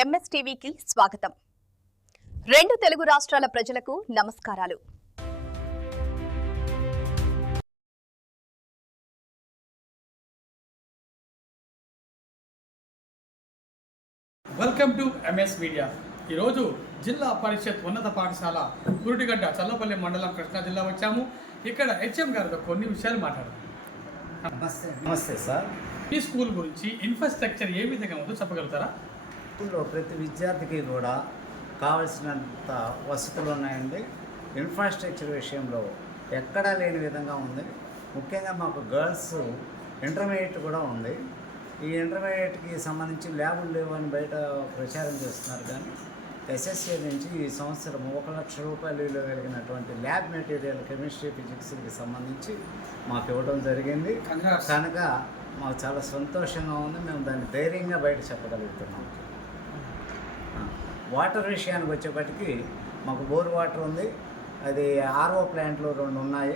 ఎంఎస్టీవీకి స్వాగతం. రెండు తెలుగు రాష్ట్రాల ప్రజలకు నమస్కారాలు. Welcome to MS media. ఈరోజు జిల్లా పరిషత్ ఉన్నత పాఠశాల కురుటిగడ్డ చల్లపల్లి మండలం కృష్ణా జిల్లా వచ్చాము. ఇక్కడ హెచ్ఎం గారితో కొన్ని విషయాలు మాట్లాడారు. నమస్తే సార్. ఈ స్కూల్ గురించి ఇన్ఫ్రాస్ట్రక్చర్ ఏ విధంగా ఉందో చెప్పగలుగుతారా? స్కూల్లో ప్రతి విద్యార్థికి కూడా కావలసినంత వసతులు ఉన్నాయండి. ఇన్ఫ్రాస్ట్రక్చర్ విషయంలో ఎక్కడా లేని విధంగా ఉంది. ముఖ్యంగా మాకు గర్ల్స్ ఇంటర్మీడియట్ కూడా ఉంది. ఈ ఇంటర్మీడియట్కి సంబంధించి ల్యాబులు లేవు అని బయట ప్రచారం చేస్తున్నారు, కానీ ఎస్ఎస్ఏ నుంచి ఈ సంవత్సరం 1 లక్ష రూపాయలు విలువ కలిగినటువంటి ల్యాబ్ మెటీరియల్ కెమిస్ట్రీ ఫిజిక్స్కి సంబంధించి మాకు ఇవ్వడం జరిగింది. కనుక మాకు చాలా సంతోషంగా ఉంది. మేము దాన్ని ధైర్యంగా బయట చెప్పగలుగుతున్నాం. వాటర్ విషయానికి వచ్చేప్పటికి మాకు బోర్ వాటర్ ఉంది. అది ఆర్ఓ ప్లాంట్లు 2 ఉన్నాయి.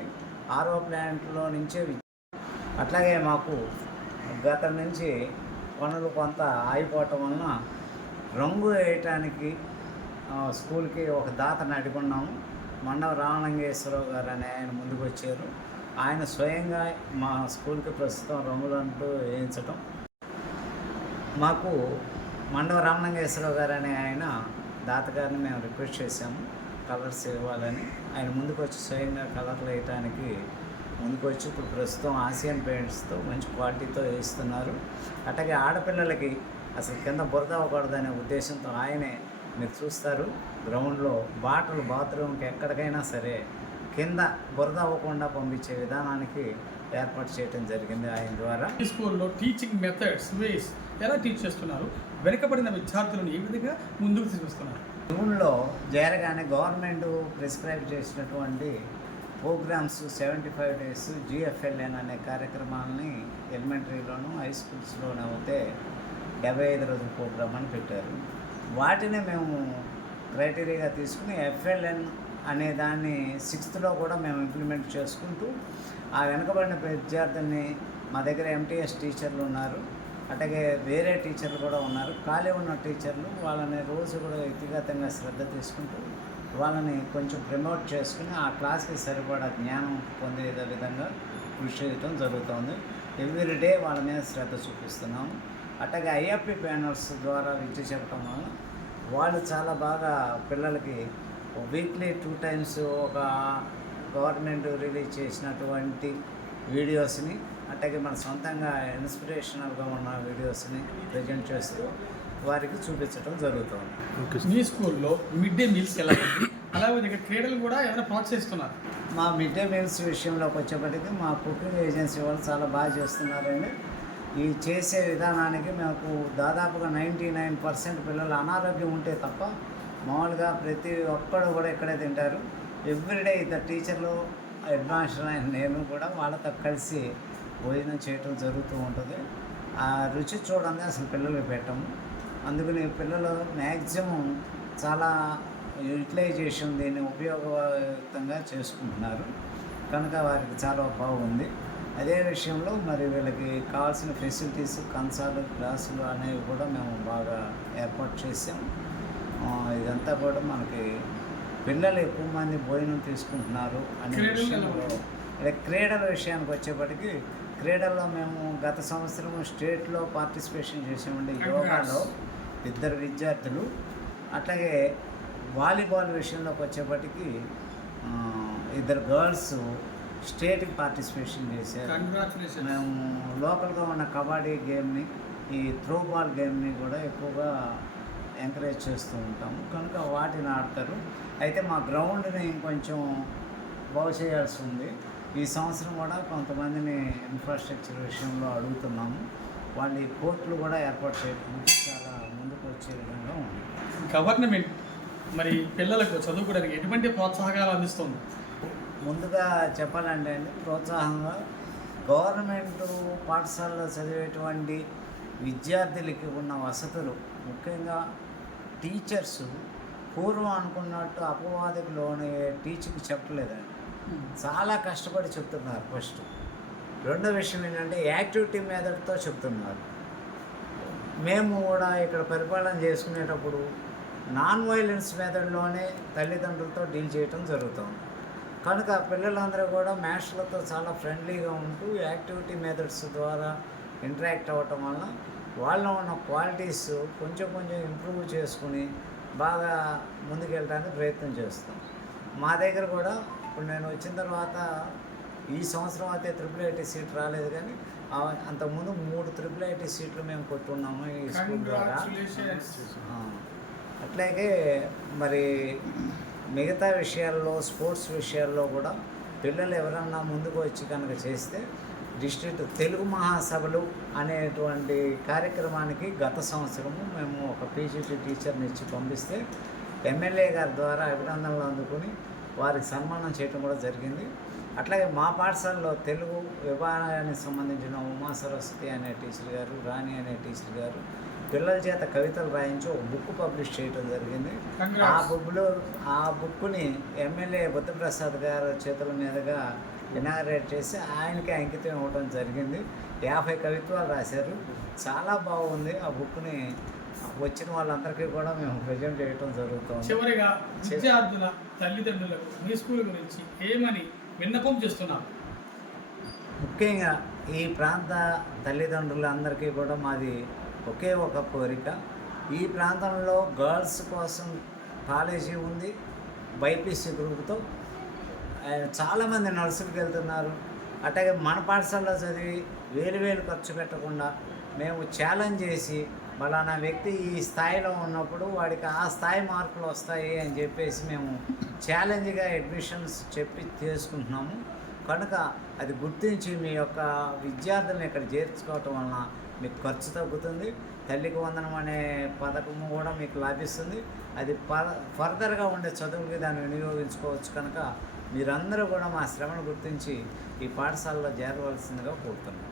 ఆర్ఓ ప్లాంట్లో నుంచే అట్లాగే మాకు గత నుంచి పనులు కొంత ఆగిపోవటం వలన రంగు వేయటానికి స్కూల్కి ఒక దాతను అడుగున్నాము. మండవ రామలింగేశ్వరరావు గారు అనే ఆయన ముందుకు వచ్చారు. ఆయన స్వయంగా మా స్కూల్కి ప్రస్తుతం రంగులంటూ వేయించటం, మాకు మండవ రామలింగేశ్వరరావు గారు అనే ఆయన దాత గారిని మేము రిక్వెస్ట్ చేశాము కలర్స్ ఇవ్వాలని. ఆయన ముందుకు వచ్చి స్వయంగా కలర్లు వేయటానికి ముందుకు వచ్చి ఇప్పుడు ప్రస్తుతం ఆసియన్ పెయింట్స్తో మంచి క్వాలిటీతో వేస్తున్నారు. అట్లాగే ఆడపిల్లలకి అసలు కింద బురద అవ్వకూడదనే ఉద్దేశంతో ఆయనే మీరు చూస్తారు గ్రౌండ్లో బాత్రూమ్కి ఎక్కడికైనా సరే కింద బురద అవ్వకుండా పంపించే విధానానికి ఏర్పాటు చేయడం జరిగింది ఆయన ద్వారా. ఈ స్కూల్లో టీచింగ్ మెథడ్స్ వేస్ ఎలా టీచ్ చేస్తున్నారు? వెనుకబడిన విద్యార్థులను ఏ విధంగా ముందుకు తీసుకొస్తున్నారు? జూన్లో చేరగానే గవర్నమెంట్ ప్రిస్క్రైబ్ చేసినటువంటి ప్రోగ్రామ్స్ 75 డేస్ జిఎఫ్ఎల్ఎన్ అనే కార్యక్రమాలని ఎలిమెంటరీలోను హై స్కూల్స్లోనే అయితే 75 రోజుల ప్రోగ్రామ్ అని పెట్టారు. వాటిని మేము క్రైటీరియాగా తీసుకుని ఎఫ్ఎల్ఎన్ అనే దాన్ని 6th కూడా మేము ఇంప్లిమెంట్ చేసుకుంటూ ఆ వెనుకబడిన విద్యార్థుల్ని మా దగ్గర ఎంటీఎస్ టీచర్లు ఉన్నారు, అట్లాగే వేరే టీచర్లు కూడా ఉన్నారు. ఖాళీ ఉన్న టీచర్లు వాళ్ళని రోజు కూడా వ్యక్తిగతంగా శ్రద్ధ తీసుకుంటూ వాళ్ళని కొంచెం ప్రమోట్ చేసుకుని ఆ క్లాస్కి సరిపడా జ్ఞానం పొందే విధంగా కృషి చేయడం జరుగుతుంది. ఎవ్రీడే వాళ్ళ మీద శ్రద్ధ చూపిస్తున్నాము. అట్లాగే ఐఎఫ్పి ప్యానల్స్ ద్వారా విద్య చెప్పడం వల్ల వాళ్ళు చాలా బాగా పిల్లలకి వీక్లీ 2 times ఒక గవర్నమెంట్ రిలీజ్ చేసినటువంటి వీడియోస్ని, అట్లాగే మన సొంతంగా ఇన్స్పిరేషనల్గా ఉన్న వీడియోస్ని ప్రజెంట్ చేస్తూ వారికి చూపించడం జరుగుతుంది. మీ స్కూల్లో మిడ్ డే మీల్స్ ఎలా ఉంది? అలాగే క్రీడలు కూడా ఏమైనా ప్రోత్సహిస్తున్నారు? మా మిడ్ డే మీల్స్ విషయంలోకి వచ్చేప్పటికీ మా కుకింగ్ ఏజెన్సీ వాళ్ళు చాలా బాగా చేస్తున్నారండి. ఈ చేసే విధానానికి మాకు దాదాపుగా 99% పిల్లలు అనారోగ్యం ఉంటే తప్ప మామూలుగా ప్రతి ఒక్కడు కూడా ఇక్కడే తింటారు. ఎవ్రీడే 2 టీచర్లు హెడ్ మాస్టర్ అయిన నేను కూడా వాళ్ళతో కలిసి భోజనం చేయటం జరుగుతూ ఉంటుంది. ఆ రుచి చూడండి అసలు పిల్లలకి పెట్టము. అందుకని పిల్లలు మ్యాక్సిమం చాలా యూటిలైజేషన్ దీన్ని ఉపయోగవంతంగా చేసుకుంటున్నారు. కనుక వారికి చాలా బాగుంది. అదే విషయంలో మరి వీళ్ళకి కావాల్సిన ఫెసిలిటీస్ కంచాలు గ్లాసులు అనేవి కూడా మేము బాగా ఏర్పాటు చేసాం. ఇదంతా కూడా మనకి పిల్లలు ఎక్కువ మంది భోజనం తీసుకుంటున్నారు అనే విషయంలో. క్రీడల విషయానికి వచ్చేప్పటికీ క్రీడల్లో మేము గత సంవత్సరం స్టేట్లో పార్టిసిపేషన్ చేసామండి. యోగాలో 2 విద్యార్థులు, అట్లాగే వాలీబాల్ విషయంలోకి వచ్చేప్పటికీ 2 గర్ల్స్ స్టేట్కి పార్టిసిపేషన్ చేశారు. మేము లోకల్గా ఉన్న కబడ్డీ గేమ్ని, ఈ త్రో బాల్ గేమ్ని కూడా ఎక్కువగా ఎంకరేజ్ చేస్తూ ఉంటాము. కనుక వాటిని ఆడతారు. అయితే మా గ్రౌండ్ని ఇంకొంచెం బాగు చేయాల్సి ఉంది. ఈ సంవత్సరం కూడా కొంతమందిని ఇన్ఫ్రాస్ట్రక్చర్ విషయంలో అడుగుతున్నాము. వాళ్ళు ఈ కోర్టులు కూడా ఏర్పాటు చేయడానికి చాలా ముందుకు వచ్చే విధంగా ఉంది. గవర్నమెంట్ మరి పిల్లలకు చదువుకోవడానికి ఎటువంటి ప్రోత్సాహకాలు అందిస్తుంది? ముందుగా చెప్పాలంటే ప్రోత్సాహంగా గవర్నమెంట్ పాఠశాలలో చదివేటువంటి విద్యార్థులకి ఉన్న వసతులు, ముఖ్యంగా టీచర్స్ పూర్వం అనుకున్నట్టు అపవాదకులోని టీచింగ్ చెప్పలేదండి. చాలా కష్టపడి చెప్తున్నారు. ఫస్ట్ రెండో విషయం ఏంటంటే యాక్టివిటీ మెథడ్తో చెప్తున్నారు. మేము కూడా ఇక్కడ పరిపాలన చేసుకునేటప్పుడు నాన్ వైలెన్స్ మెథడ్లోనే తల్లిదండ్రులతో డీల్ చేయటం జరుగుతుంది. కనుక పిల్లలందరూ కూడా మాస్టర్లతో చాలా ఫ్రెండ్లీగా ఉంటూ యాక్టివిటీ మెథడ్స్ ద్వారా ఇంటరాక్ట్ అవ్వటం వల్ల వాళ్ళలో ఉన్న క్వాలిటీస్ కొంచెం కొంచెం ఇంప్రూవ్ చేసుకుని బాగా ముందుకెళ్ళడానికి ప్రయత్నం చేస్తాం. మా దగ్గర కూడా ఇప్పుడు నేను వచ్చిన తర్వాత ఈ సంవత్సరం అయితే IIIT సీట్ రాలేదు, కానీ అంతకుముందు 3 IIIT సీట్లు మేము కొట్టున్నాము ఈ స్కూల్ ద్వారా. అట్లాగే మరి మిగతా విషయాల్లో స్పోర్ట్స్ విషయాల్లో కూడా పిల్లలు ఎవరన్నా ముందుకు వచ్చి కనుక చేస్తే డిస్ట్రిక్ట్ తెలుగు మహాసభలు అనేటువంటి కార్యక్రమానికి గత సంవత్సరము మేము ఒక PGT టీచర్ని ఇచ్చి పంపిస్తే ఎమ్మెల్యే గారి ద్వారా అభినందనలు అందుకుని వారికి సన్మానం చేయడం కూడా జరిగింది. అట్లాగే మా పాఠశాలలో తెలుగు విభాగానికి సంబంధించిన ఉమా సరస్వతి అనే టీచర్ గారు, రాణి అనే టీచర్ గారు పిల్లల చేత కవితలు రాయించి ఒక బుక్ పబ్లిష్ చేయడం జరిగింది. ఆ బుక్ని ఎమ్మెల్యే బుద్ధప్రసాద్ గారి చేతుల మీదుగా ఇనాగరేట్ చేసి ఆయనకి అంకితం ఇవ్వడం జరిగింది. 50 కవిత్వాలు రాశారు. చాలా బాగుంది. ఆ బుక్ని వచ్చిన వాళ్ళందరికీ కూడా మేము ప్రజెంట్ చేయడం జరుగుతుంది. చివరిగా విద్యార్థుల తల్లిదండ్రులకు మీ స్కూల్ గురించి ఏమని విన్నపం చేస్తున్నారు? ముఖ్యంగా ఈ ప్రాంత తల్లిదండ్రులందరికీ కూడా మాది ఒకే ఒక కోరిక. ఈ ప్రాంతంలో గర్ల్స్ కోసం కాలేజీ ఉంది, బైపీసీ గ్రూప్తో చాలామంది నర్సులకు వెళ్తున్నారు. అట్లాగే మన పాఠశాలలో చదివి వేలు ఖర్చు పెట్టకుండా మేము ఛాలెంజ్ చేసి ఫలానా వ్యక్తి ఈ స్థాయిలో ఉన్నప్పుడు వాడికి ఆ స్థాయి మార్కులు వస్తాయి అని చెప్పేసి మేము ఛాలెంజ్గా అడ్మిషన్స్ చెప్పి చేసుకుంటున్నాము. కనుక అది గుర్తించి మీ యొక్క విద్యార్థులను ఇక్కడ చేర్చుకోవటం వలన మీకు ఖర్చు తగ్గుతుంది. తల్లికి వందనం అనే పథకము కూడా మీకు లభిస్తుంది. అది ఫర్దర్గా ఉండే చదువుకి దాన్ని వినియోగించుకోవచ్చు. కనుక మీరందరూ కూడా మా శ్రమను గుర్తించి ఈ పాఠశాలలో చేరవలసిందిగా కోరుతున్నాం.